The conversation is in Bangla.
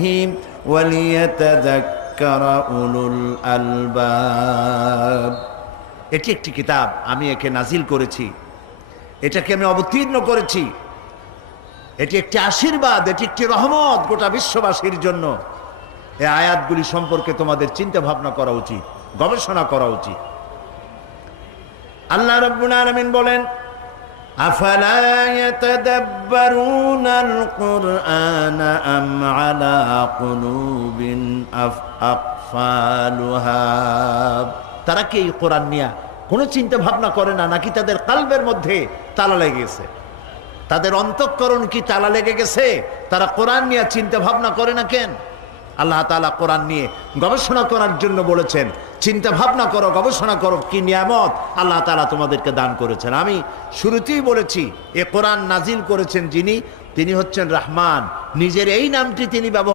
বিহি ওয়ালিয়াতাযাক্কারা উলুল আলবাব। এটি একটি কিতাব, আমি একে নাজিল করেছি, এটাকে আমি অবতীর্ণ করেছি, এটি একটি আশীর্বাদ, এটি একটি রহমত গোটা বিশ্ববাসীর জন্য। এই আয়াতগুলি সম্পর্কে তোমাদের চিন্তা ভাবনা করা উচিত, গবেষণা করা উচিত। আল্লাহ রাব্বুল আলামিন বলেন, আফালা ইয়াতাদাব্বারুনাল কুরআনা আম আলা কুলুবিন আকফালুহা। তারা কি এই কোরআন নিয়ে কোনো চিন্তা ভাবনা করে না, নাকি তাদের কালবের মধ্যে তালা লেগে গেছে? তাদের অন্তঃকরণ কি তালা লেগে গেছে? তারা কোরআন নিয়ে চিন্তা ভাবনা করে না কেন? আল্লাহ তাআলা কোরআন নিয়ে গবেষণা করার জন্য বলেছেন, চিন্তা ভাবনা করো, গবেষণা করো, কি নিয়ামত আল্লাহ তাআলা তোমাদেরকে দান করেছেন। আমি শুরুতেই বলেছি, এ কোরআন নাজিল করেছেন যিনি, তিনি হচ্ছেন রহমান। নিজের এই নামটি তিনি ব্যবহার